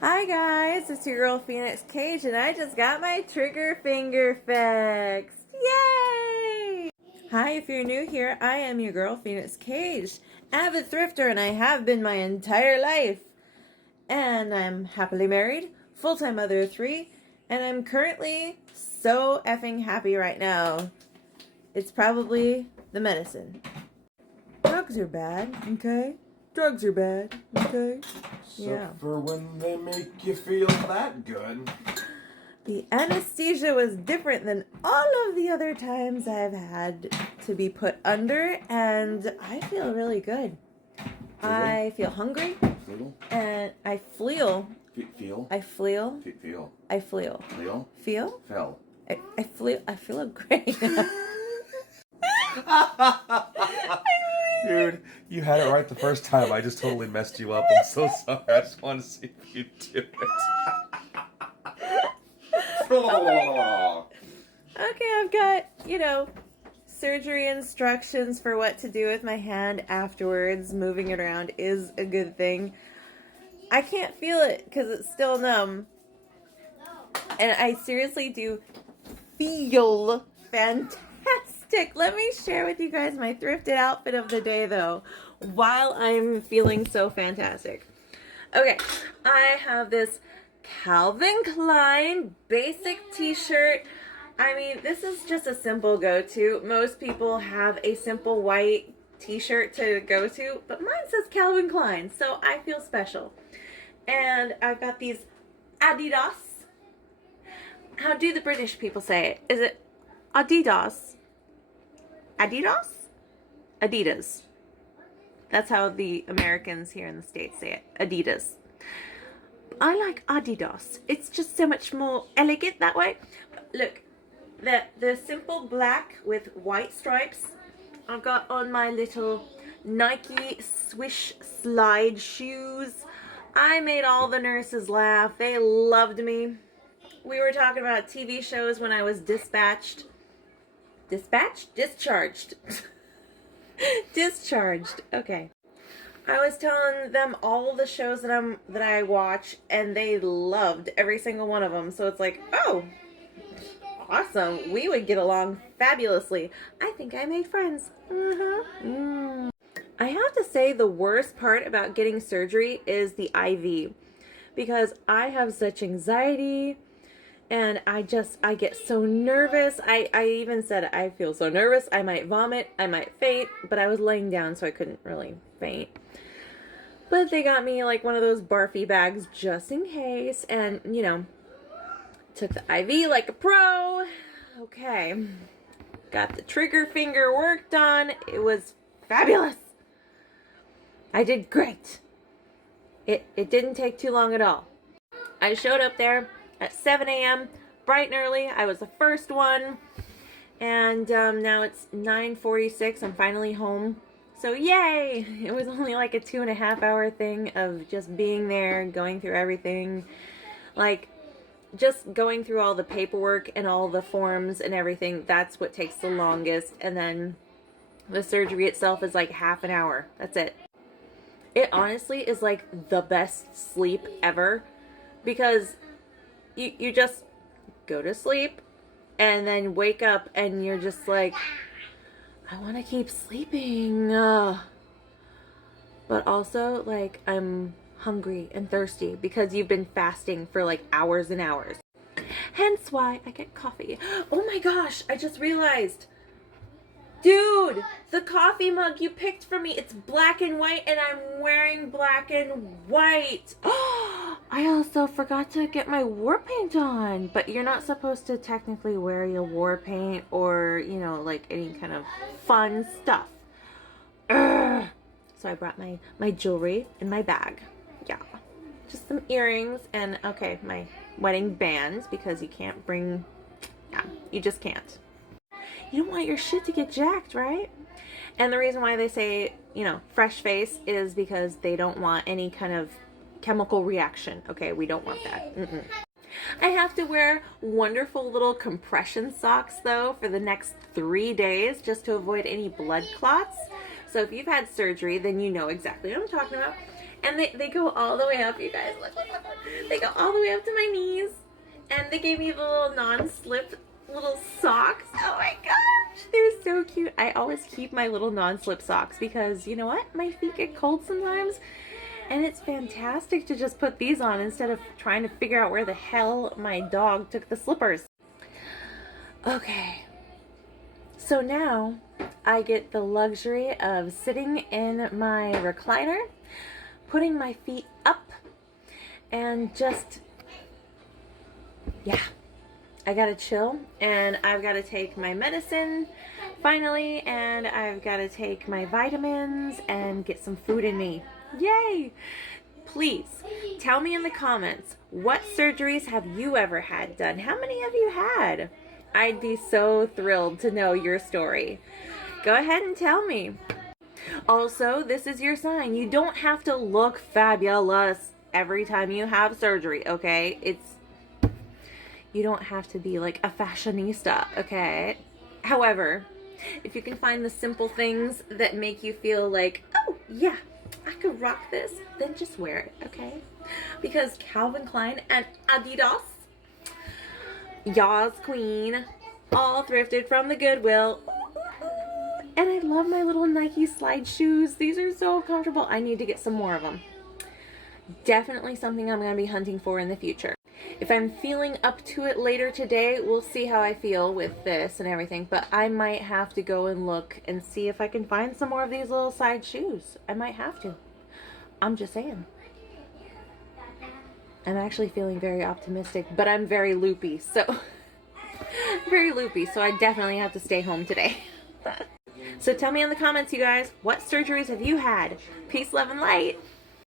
Hi guys, it's your girl Phoenix Cage and I just got my trigger finger fixed. Yay! Hi, if you're new here, I am your girl Phoenix Cage, avid thrifter, and I have been my entire life. And I'm happily married, full-time mother of 3, and I'm currently so effing happy right now. It's probably the medicine. Drugs are bad, okay? Drugs are bad, okay? Except for when they make you feel that good. The anesthesia was different than all of the other times I've had to be put under, and I feel really good. I feel hungry. Feel? And I feel. Feel? I feel. Feel. I feel. Feel? Feel? Fell. I feel. I feel great. Dude, you had it right the first time. I just totally messed you up. I'm so sorry. I just want to see if you do it. Okay, I've got, surgery instructions for what to do with my hand afterwards. Moving it around is a good thing. I can't feel it because it's still numb. And I seriously do feel fantastic. Let me share with you guys my thrifted outfit of the day, though, while I'm feeling so fantastic. Okay, I have this Calvin Klein basic t-shirt. I mean, this is just a simple go-to. Most people have a simple white t-shirt to go to, but mine says Calvin Klein, so I feel special. And I've got these Adidas. How do the British people say it? Is it Adidas? Adidas? Adidas. That's how the Americans here in the States say it. Adidas. I like Adidas. It's just so much more elegant that way. Look, the simple black with white stripes. I've got on my little Nike Swish slide shoes. I made all the nurses laugh. They loved me. We were talking about TV shows when I was discharged. Discharged. Okay. I was telling them all the shows that I watch, and they loved every single one of them. So it's like, oh, awesome. We would get along fabulously. I think I made friends. I have to say the worst part about getting surgery is the IV, because I have such anxiety. And I get so nervous. I even said I feel so nervous. I might vomit. I might faint. But I was laying down, so I couldn't really faint. But they got me like one of those barfy bags just in case. And, took the IV like a pro. Okay. Got the trigger finger worked on. It was fabulous. I did great. It didn't take too long at all. I showed up there at 7 a.m., bright and early. I was the first one. And now it's 9:46. I'm finally home. So yay! It was only like a 2.5 hour thing of just being there, going through everything. Like, just going through all the paperwork and all the forms and everything. That's what takes the longest. And then the surgery itself is like half an hour. That's it. It honestly is like the best sleep ever. Because you just go to sleep and then wake up and you're just like, I want to keep sleeping. But also, like, I'm hungry and thirsty because you've been fasting for like hours and hours. Hence why I get coffee. Oh my gosh, I just realized. Dude, the coffee mug you picked for me, it's black and white, and I'm wearing black and white. I also forgot to get my war paint on. But you're not supposed to technically wear your war paint or, like any kind of fun stuff. Ugh. So I brought my jewelry in my bag. Yeah. Just some earrings and, okay, my wedding bands because you can't bring, you just can't. You don't want your shit to get jacked, right? And the reason why they say, fresh face is because they don't want any kind of chemical reaction. Okay, we don't want that. I have to wear wonderful little compression socks, though, for the next 3 days just to avoid any blood clots. So if you've had surgery, then you know exactly what I'm talking about. And they go all the way up, you guys. Look. They go all the way up to my knees. And they gave me the little non-slip little socks. Oh my gosh, they're so cute. I always keep my little non-slip socks because you know what? My feet get cold sometimes. And it's fantastic to just put these on instead of trying to figure out where the hell my dog took the slippers. Okay, so now I get the luxury of sitting in my recliner, putting my feet up, and just, yeah, I gotta chill, and I've gotta take my medicine finally, and I've gotta take my vitamins and get some food in me. Yay! Please tell me in the comments, what surgeries have you ever had done? How many have you had? I'd be so thrilled to know your story. Go ahead and tell me. Also, this is your sign. You don't have to look fabulous every time you have surgery, okay? You don't have to be like a fashionista, okay? However, if you can find the simple things that make you feel like, oh yeah, I could rock this, then just wear it, okay? Because Calvin Klein and Adidas, Yall's Queen, all thrifted from the Goodwill. And I love my little Nike slide shoes. These are so comfortable. I need to get some more of them. Definitely something I'm going to be hunting for in the future. If I'm feeling up to it later today, we'll see how I feel with this and everything. But I might have to go and look and see if I can find some more of these little side shoes. I might have to. I'm just saying. I'm actually feeling very optimistic, but I'm very loopy, so I definitely have to stay home today. So tell me in the comments, you guys, what surgeries have you had? Peace, love, and light.